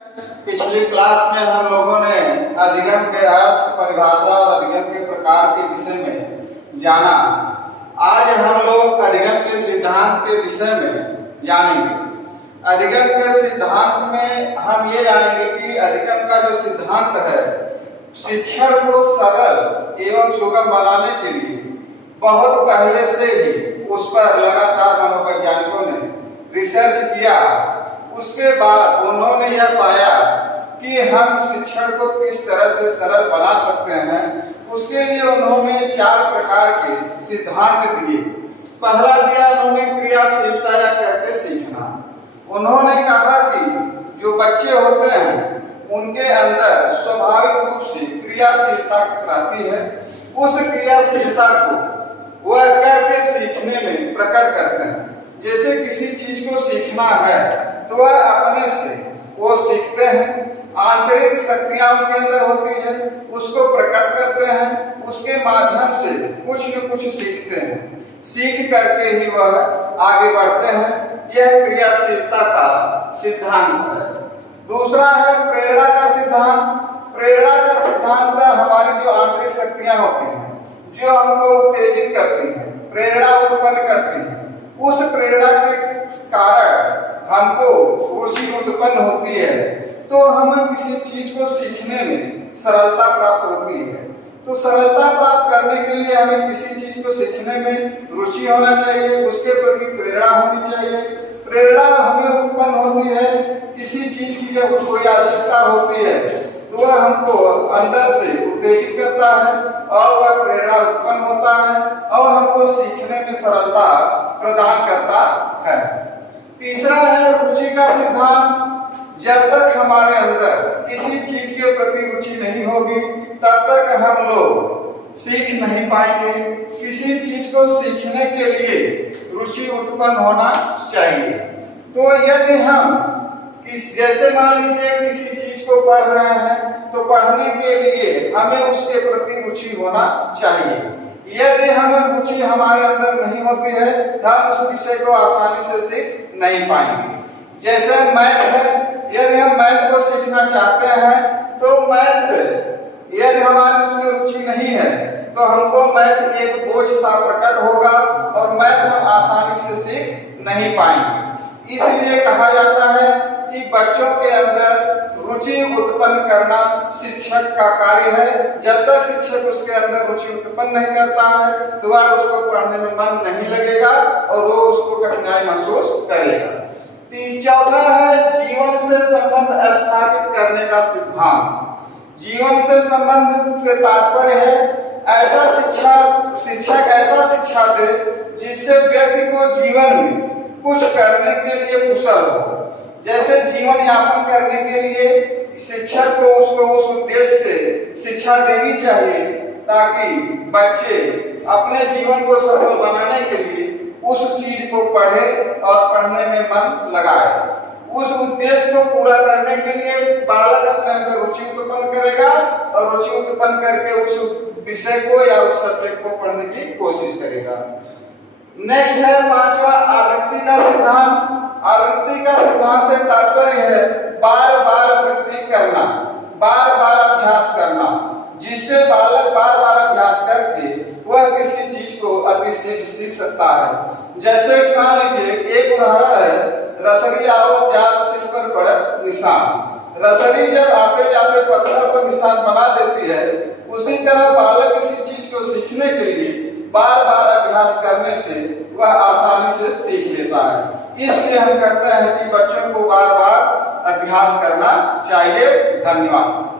पिछली क्लास में हम लोगों ने अधिगम के अर्थ, परिभाषा और अधिगम के प्रकार के विषय में जाना। आज हम लोग अधिगम के सिद्धांत के विषय में जानेंगे। अधिगम के सिद्धांत में हम ये जानेंगे कि अधिगम का जो सिद्धांत है, शिक्षण को सरल एवं सुगम बनाने के लिए बहुत पहले से ही उस पर लगातार मनोवैज्ञानिकों ने रिसर्च किया। उसके बाद उन्होंने यह पाया कि हम शिक्षण को किस तरह से सरल बना सकते हैं। उसके लिए उन्होंने 4 प्रकार के सिद्धांत दिए। पहला दिया उन्होंने क्रियाशीलता या करके सीखना। उन्होंने कहा कि जो बच्चे होते हैं उनके अंदर स्वाभाविक रूप से क्रियाशीलता रहती है। उस क्रियाशीलता को वह करके सीखने में प्रकट करते हैं। जैसे किसी चीज को सीखना है तो वह अपने से वो सीखते हैं। आंतरिक शक्तियां उनके अंदर होती है, उसको प्रकट करते हैं, उसके माध्यम से कुछ न कुछ सीखते हैं। सीख करके ही वह आगे बढ़ते हैं। यह क्रियाशीलता का सिद्धांत है। दूसरा है प्रेरणा का सिद्धांत। प्रेरणा का सिद्धांत हमारी जो आंतरिक शक्तियां होती हैं, जो हमको उत्तेजित करती हैं, प्रेरणा उत्पन्न करती हैं, उस प्रेरणा के कारण हमको रुचि उत्पन्न होती है, तो हमें किसी चीज को सीखने में सरलता प्राप्त होती है। तो सरलता प्राप्त करने के लिए हमें किसी चीज को सीखने में रुचि होना चाहिए, उसके प्रति प्रेरणा होनी चाहिए। प्रेरणा हमें उत्पन्न होती है किसी चीज की जब कोई आवश्यकता होती है तो वह हमको अंदर से उत्तेजित करता है और वह प्रेरणा उत्पन्न होता है और हमको सीखने में सरलता प्रदान करता है। तीसरा है रुचि का सिद्धांत। जब तक हमारे अंदर किसी चीज के प्रति रुचि नहीं होगी तब तक हम लोग सीख नहीं पाएंगे। किसी चीज को सीखने के लिए रुचि उत्पन्न होना चाहिए। तो यदि हम जैसे मान लीजिए किसी चीज को पढ़ रहे हैं तो पढ़ने के लिए हमें उसके प्रति रुचि होना चाहिए। यदि हमें रुचि हमारे अंदर नहीं होती है तो हम उस विषय को आसानी से सीख नहीं पाएंगे। जैसे मैथ है, यदि हम मैथ को सीखना चाहते हैं तो मैथ यदि हमारी उसमें रुचि नहीं है तो हमको मैथ एक बोझ सा प्रकट होगा और मैथ हम आसानी से सीख नहीं पाएंगे। इसलिए कहा जाता है कि बच्चों के अंदर रुचि उत्पन्न करना शिक्षक का कार्य है। जब तक शिक्षक उसके अंदर रुचि उत्पन्न नहीं करता है तो वह उसको पढ़ने में मन नहीं लगेगा और वो उसको कठिनाई महसूस करेगा। चौथा है जीवन से संबंध स्थापित करने का सिद्धांत। जीवन से संबंध से तात्पर्य है ऐसा शिक्षक ऐसा शिक्षा दे जिससे व्यक्ति को जीवन में कुछ करने के लिए कुशल हो। जैसे जीवन यापन करने के लिए शिक्षक को उसको उस उद्देश्य से शिक्षा देनी चाहिए ताकि बच्चे अपने जीवन को सफल बनाने के लिए उस चीज को पढ़े और पढ़ने में मन लगाए। उस उद्देश्य को पूरा करने के लिए बालक अपने अंदर रुचि उत्पन्न करेगा और रुचि उत्पन्न करके उस विषय को या उस सब्जेक्ट को पढ़ने की कोशिश करेगा। नेक्स्ट है 5वां आवृत्ति का सिद्धांत। आवृत्ति का सिद्धांत से तात्पर्य है बार बार वृत्ति करना, बार बार अभ्यास करना, जिससे बालक बार बार अभ्यास करके वह किसी चीज को अतिशीघ्र सीख सकता है। जैसे मान लीजिए एक उदाहरण है रसरी आवत जात सिर पर पड़त निशान। रसरी जब आते जाते पत्थर पर निशान बना देती है, उसी तरह बालक किसी चीज को सीखने के लिए बार बार अभ्यास करने से वह आसानी से सीख लेता है। इसलिए हम कहते हैं कि बच्चों को बार बार अभ्यास करना चाहिए। धन्यवाद।